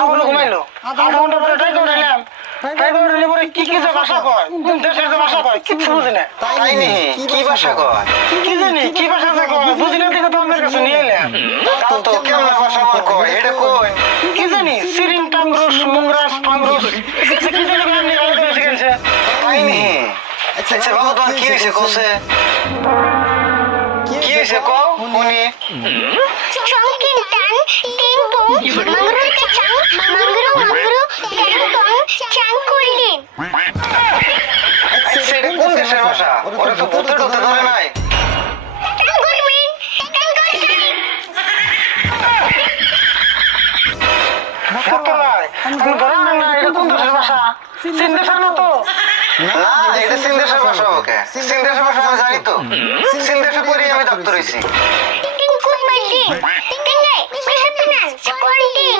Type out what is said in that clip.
আবার ঘুমাইলো আধা ঘন্টা পরে ট্রাই করে নিলাম ট্রাই করে নিলে পরে কি কি যে ভাষা কয় কোন দেশের যে ভাষা কয় কিছু বুঝি না তাই নি কি ভাষা কয় কি জানি কি ভাষা যে কয় বুঝি না দেখে তো আমার কাছে নিয়ে এলাম তাও তো কেমন ভাষা কয় এটা কই কি জানি সিরিং টাংরুস মুংরাস টাংরুস কি জানি নাম নিয়ে আলাদা শিখেছে তাই নি আচ্ছা বাবা তোমার কি হয়েছে কোসে কি হয়েছে কও উনি Chongkin tan, ting pong, mangru chang, mangru, tang tong, chang kulin. আচ্ছা এটা কোন দেশের ভাষা ওরা তো বলতে টলতে ধরে নাই Good win, tang good time. Doctor ভাই আমি ধরেন না এটা কোন দেশের ভাষা চীন দেশের না তো না এটা চীন দেশের ভাষা ওকে চীন দেশের ভাষা আমি জানি তো চীন দেশে পড়ি আমি ডাক্তার হইছি Good my